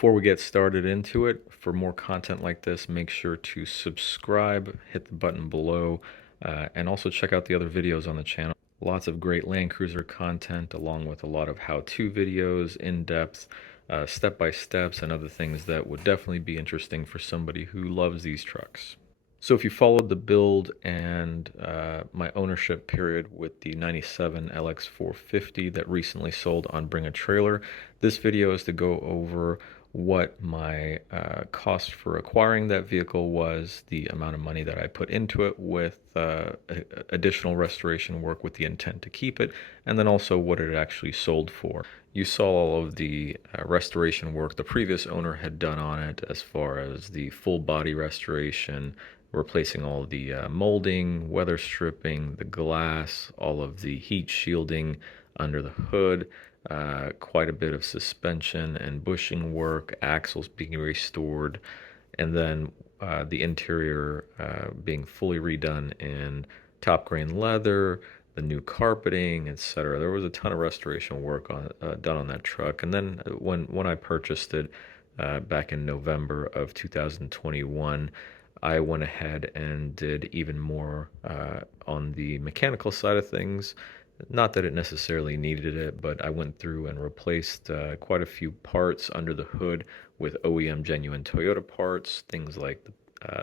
Before we get started into it, for more content like this, make sure to subscribe, hit the button below, and also check out the other videos on the channel. Lots of great Land Cruiser content, along with a lot of how-to videos, in-depth, step-by-steps, and other things that would definitely be interesting for somebody who loves these trucks. So if you followed the build and my ownership period with the 97 LX450 that recently sold on Bringatrailer, this video is to go over what my cost for acquiring that vehicle was, the amount of money that I put into it with additional restoration work with the intent to keep it, and then also what it actually sold for. You saw all of the restoration work the previous owner had done on it, as far as the full body restoration, replacing all of the molding, weather stripping, the glass, all of the heat shielding under the hood, quite a bit of suspension and bushing work, axles being restored, and then the interior being fully redone in top grain leather, the new carpeting, etc. There was a ton of restoration work done on that truck. And then when I purchased it back in November of 2021, I went ahead and did even more on the mechanical side of things. Not that it necessarily needed it, but I went through and replaced quite a few parts under the hood with OEM genuine Toyota parts, things like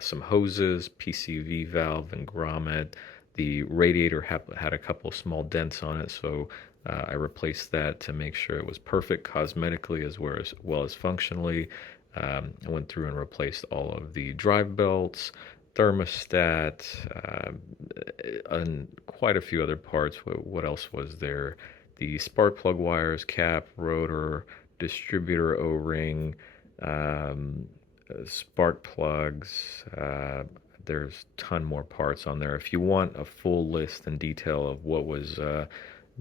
some hoses, PCV valve and grommet. The radiator had a couple small dents on it, so I replaced that to make sure it was perfect cosmetically as well as functionally. I went through and replaced all of the drive belts, thermostat, and quite a few other parts. What else was there? The spark plug wires, cap, rotor, distributor O-ring, spark plugs. There's a ton more parts on there. If you want a full list and detail of what was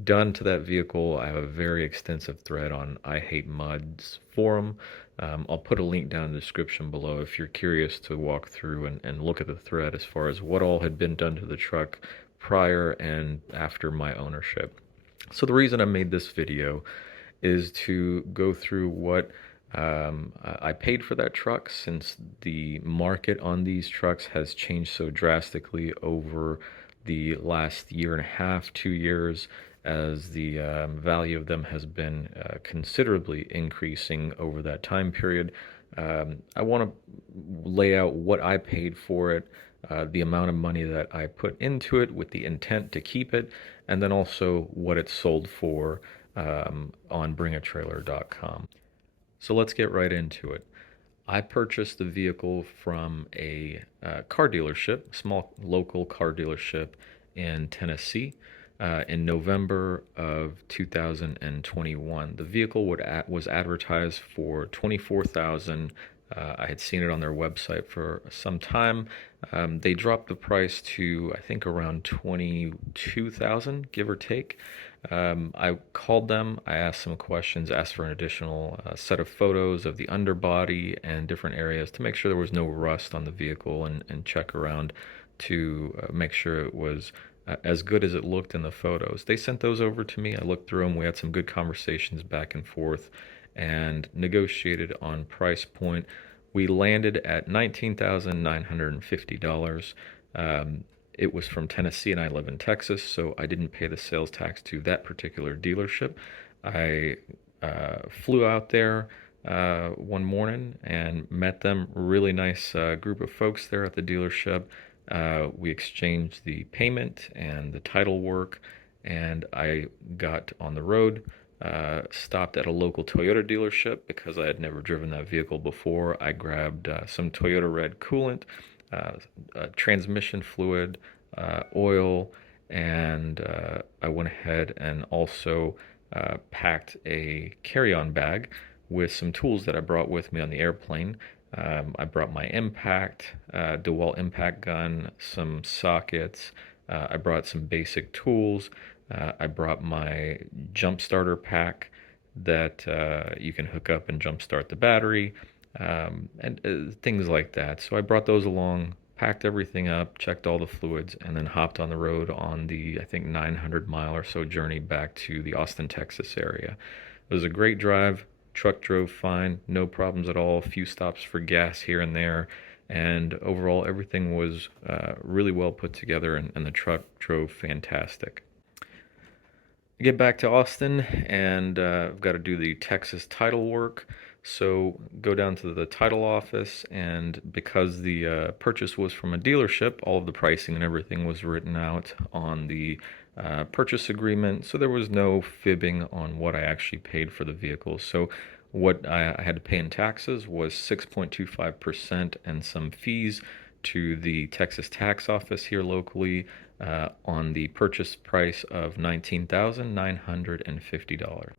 done to that vehicle, I have a very extensive thread on I Hate Muds forum. I'll put a link down in the description below if you're curious to walk through and look at the thread as far as what all had been done to the truck prior and after my ownership. So the reason I made this video is to go through what I paid for that truck, since the market on these trucks has changed so drastically over the last year and a half, 2 years, as the value of them has been considerably increasing over that time period. I want to lay out what I paid for it, the amount of money that I put into it with the intent to keep it, and then also what it sold for on bringatrailer.com. So let's get right into it. I purchased the vehicle from a car dealership, small local car dealership in Tennessee, in November of 2021. The vehicle was advertised for $24,000. I had seen it on their website for some time. They dropped the price to, I think, around $22,000, give or take. I called them, I asked some questions, asked for an additional set of photos of the underbody and different areas to make sure there was no rust on the vehicle, and check around to make sure it was as good as it looked in the photos. They sent those over to me. I looked through them. We had some good conversations back and forth and negotiated on price point. We landed at $19,950. It was from Tennessee and I live in Texas, so I didn't pay the sales tax to that particular dealership. I flew out there one morning and met them. Really nice group of folks there at the dealership. We exchanged the payment and the title work, and I got on the road, stopped at a local Toyota dealership because I had never driven that vehicle before. I grabbed some Toyota Red coolant, transmission fluid, oil, and I went ahead and also packed a carry-on bag with some tools that I brought with me on the airplane. I brought my impact, DeWalt impact gun, some sockets. I brought some basic tools. I brought my jump starter pack that you can hook up and jump start the battery, and things like that. So I brought those along, packed everything up, checked all the fluids, and then hopped on the road on the, I think, 900-mile or so journey back to the Austin, Texas area. It was a great drive. Truck drove fine, no problems at all, a few stops for gas here and there, and overall everything was really well put together, and the truck drove fantastic. I get back to Austin, and I've got to do the Texas title work. So go down to the title office, and because the purchase was from a dealership, all of the pricing and everything was written out on the purchase agreement. So there was no fibbing on what I actually paid for the vehicle. So what I had to pay in taxes was 6.25% and some fees to the Texas tax office here locally on the purchase price of $19,950.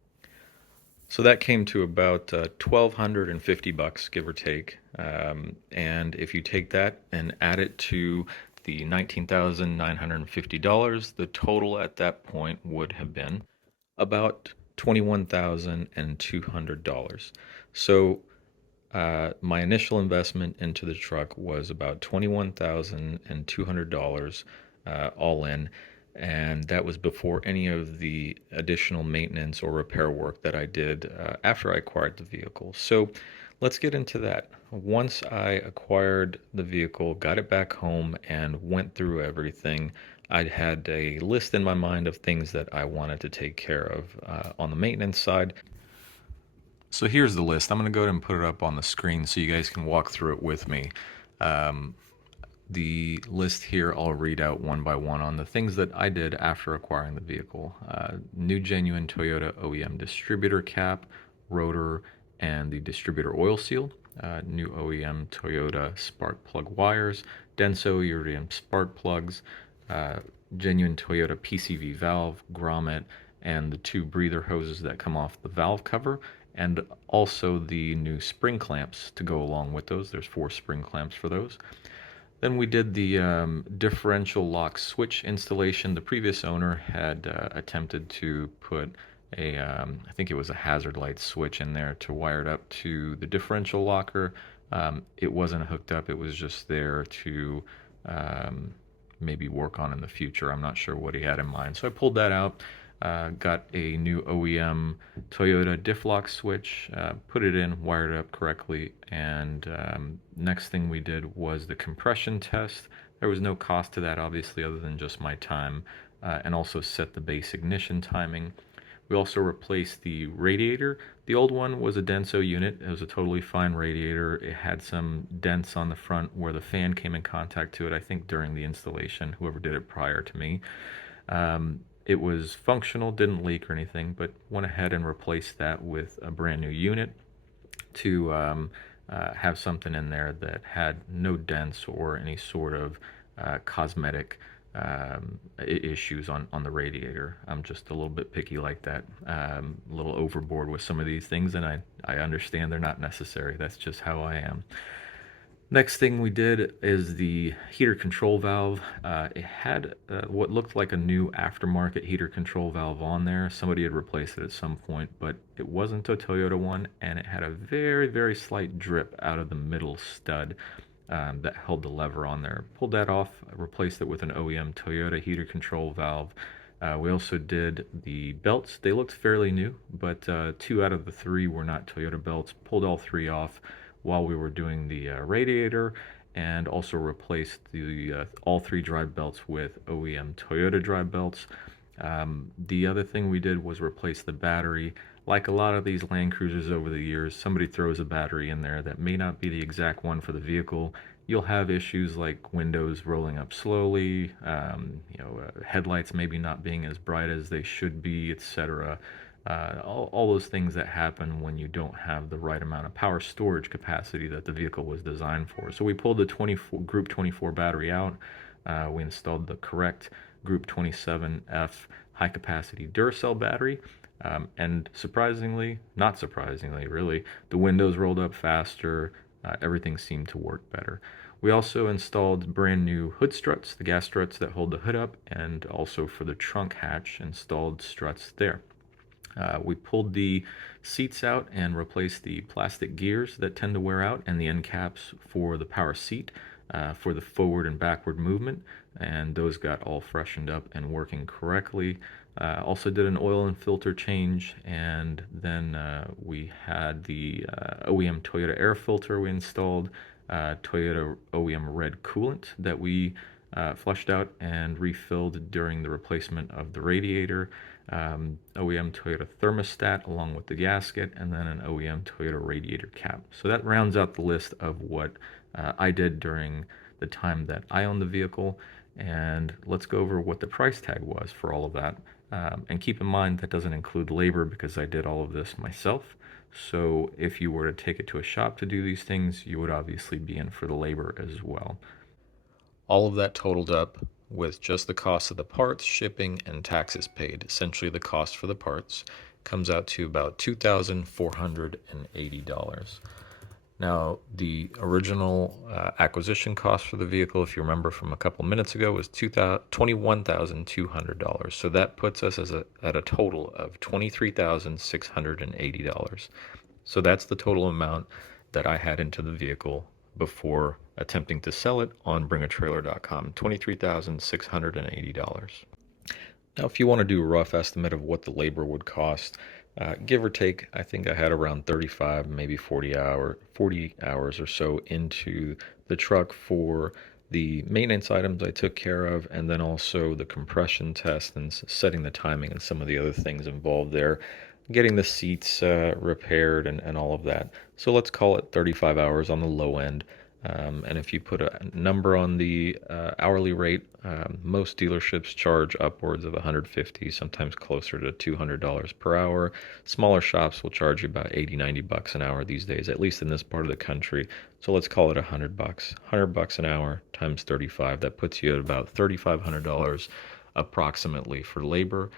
So that came to about $1,250, give or take. And if you take that and add it to the $19,950, the total at that point would have been about $21,200. So my initial investment into the truck was about $21,200 all in, and that was before any of the additional maintenance or repair work that I did after I acquired the vehicle. So let's get into that. Once I acquired the vehicle, got it back home, and went through everything, I had a list in my mind of things that I wanted to take care of on the maintenance side. So here's the list. I'm going to go ahead and put it up on the screen so you guys can walk through it with me. Um, the list here I'll read out one by one on the things that I did after acquiring the vehicle. New genuine Toyota OEM distributor cap, rotor, and the distributor oil seal. New OEM Toyota spark plug wires, Denso iridium spark plugs, genuine Toyota PCV valve, grommet, and the two breather hoses that come off the valve cover, and also the new spring clamps to go along with those. There's 4 spring clamps for those. Then we did the differential lock switch installation. The previous owner had attempted to put I think it was a hazard light switch in there to wire it up to the differential locker. It wasn't hooked up. It was just there to maybe work on in the future. I'm not sure what he had in mind. So I pulled that out. Got a new OEM Toyota diff lock switch, put it in, wired it up correctly, and next thing we did was the compression test. There was no cost to that, obviously, other than just my time, and also set the base ignition timing. We also replaced the radiator. The old one was a Denso unit. It was a totally fine radiator. It had some dents on the front where the fan came in contact to it, I think during the installation, whoever did it prior to me. It was functional, didn't leak or anything, but went ahead and replaced that with a brand new unit to have something in there that had no dents or any sort of cosmetic issues on the radiator. I'm just a little bit picky like that, a little overboard with some of these things, and I understand they're not necessary. That's just how I am. Next thing we did is the heater control valve. It had what looked like a new aftermarket heater control valve on there. Somebody had replaced it at some point, but it wasn't a Toyota one, and it had a very, very slight drip out of the middle stud that held the lever on there. Pulled that off, replaced it with an OEM Toyota heater control valve. We also did the belts. They looked fairly new, but 2 out of the 3 were not Toyota belts. Pulled all 3 off while we were doing the radiator, and also replaced the all 3 drive belts with OEM Toyota drive belts. The other thing we did was replace the battery. Like a lot of these Land Cruisers over the years, somebody throws a battery in there that may not be the exact one for the vehicle. You'll have issues like windows rolling up slowly, headlights maybe not being as bright as they should be, etc. All those things that happen when you don't have the right amount of power storage capacity that the vehicle was designed for. So we pulled the Group 24 battery out. We installed the correct Group 27F high capacity Duracell battery. And surprisingly, not surprisingly really, the windows rolled up faster, everything seemed to work better. We also installed brand new hood struts, the gas struts that hold the hood up, and also for the trunk hatch installed struts there. We pulled the seats out and replaced the plastic gears that tend to wear out and the end caps for the power seat for the forward and backward movement, and those got all freshened up and working correctly. Also did an oil and filter change, and then we had the OEM Toyota air filter we installed, Toyota OEM red coolant that we flushed out and refilled during the replacement of the radiator, OEM Toyota thermostat along with the gasket, and then an OEM Toyota radiator cap. So that rounds out the list of what I did during the time that I owned the vehicle. And let's go over what the price tag was for all of that. And keep in mind that doesn't include labor because I did all of this myself. So if you were to take it to a shop to do these things, you would obviously be in for the labor as well. All of that totaled up with just the cost of the parts, shipping, and taxes paid. Essentially the cost for the parts comes out to about $2,480. Now, the original acquisition cost for the vehicle, if you remember from a couple minutes ago, was $21,200. So that puts us at a total of $23,680. So that's the total amount that I had into the vehicle before attempting to sell it on Bringatrailer.com, $23,680. Now, if you want to do a rough estimate of what the labor would cost, give or take, I think I had around 35, maybe 40 hours or so into the truck for the maintenance items I took care of, and then also the compression test and setting the timing and some of the other things involved there, getting the seats repaired and all of that. So let's call it 35 hours on the low end. And if you put a number on the hourly rate, most dealerships charge upwards of $150, sometimes closer to $200 per hour. Smaller shops will charge you about 80, 90 bucks an hour these days, at least in this part of the country. So let's call it 100 bucks. 100 bucks an hour times 35, that puts you at about $3,500 approximately for labor.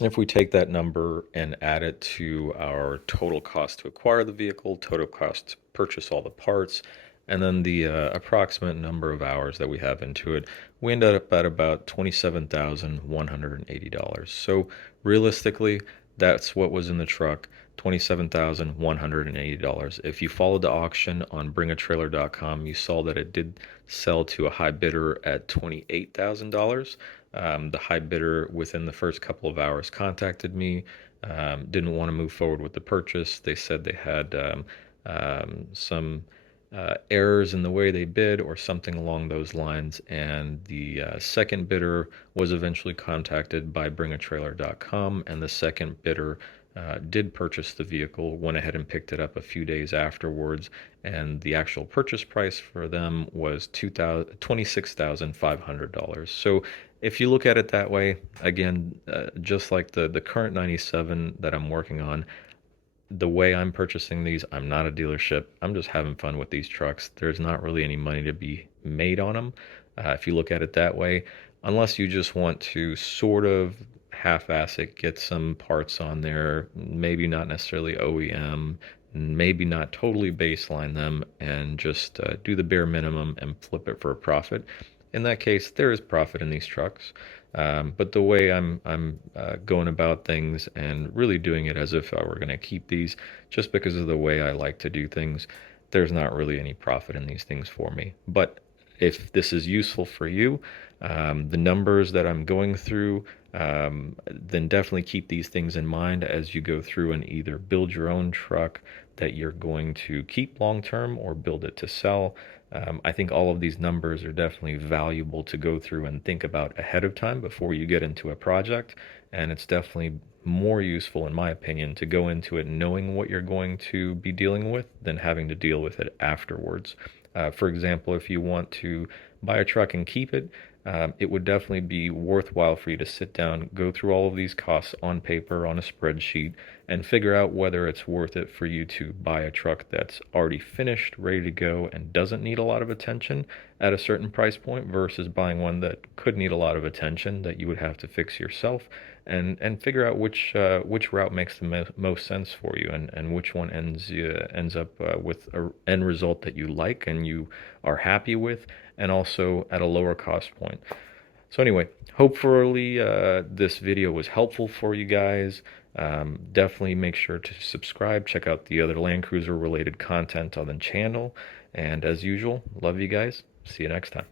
If we take that number and add it to our total cost to acquire the vehicle, total cost to purchase all the parts, and then the approximate number of hours that we have into it, we end up at about $27,180. So realistically, that's what was in the truck, $27,180. If you followed the auction on Bringatrailer.com, you saw that it did sell to a high bidder at $28,000. The high bidder within the first couple of hours contacted me, didn't want to move forward with the purchase. They said they had some errors in the way they bid or something along those lines, and the second bidder was eventually contacted by Bringatrailer.com, and the second bidder did purchase the vehicle, went ahead and picked it up a few days afterwards, and the actual purchase price for them was $26,500. So if you look at it that way, again, just like the current 97 that I'm working on, the way I'm purchasing these, I'm not a dealership. I'm just having fun with these trucks. There's not really any money to be made on them. If you look at it that way, unless you just want to sort of half-ass it, get some parts on there, maybe not necessarily OEM, maybe not totally baseline them, and just do the bare minimum and flip it for a profit. In that case, there is profit in these trucks. But the way I'm going about things and really doing it as if I were going to keep these, just because of the way I like to do things, there's not really any profit in these things for me. But if this is useful for you, the numbers that I'm going through, then definitely keep these things in mind as you go through and either build your own truck that you're going to keep long term or build it to sell. I think all of these numbers are definitely valuable to go through and think about ahead of time before you get into a project. And it's definitely more useful, in my opinion, to go into it knowing what you're going to be dealing with than having to deal with it afterwards. For example, if you want to buy a truck and keep it, it would definitely be worthwhile for you to sit down, go through all of these costs on paper, on a spreadsheet, and figure out whether it's worth it for you to buy a truck that's already finished, ready to go, and doesn't need a lot of attention at a certain price point versus buying one that could need a lot of attention that you would have to fix yourself, and figure out which route makes the most sense for you, and which one ends up with an end result that you like and you are happy with, and also at a lower cost point. So anyway, hopefully this video was helpful for you guys. Definitely make sure to subscribe, check out the other Land Cruiser related content on the channel, and as usual, love you guys. See you next time.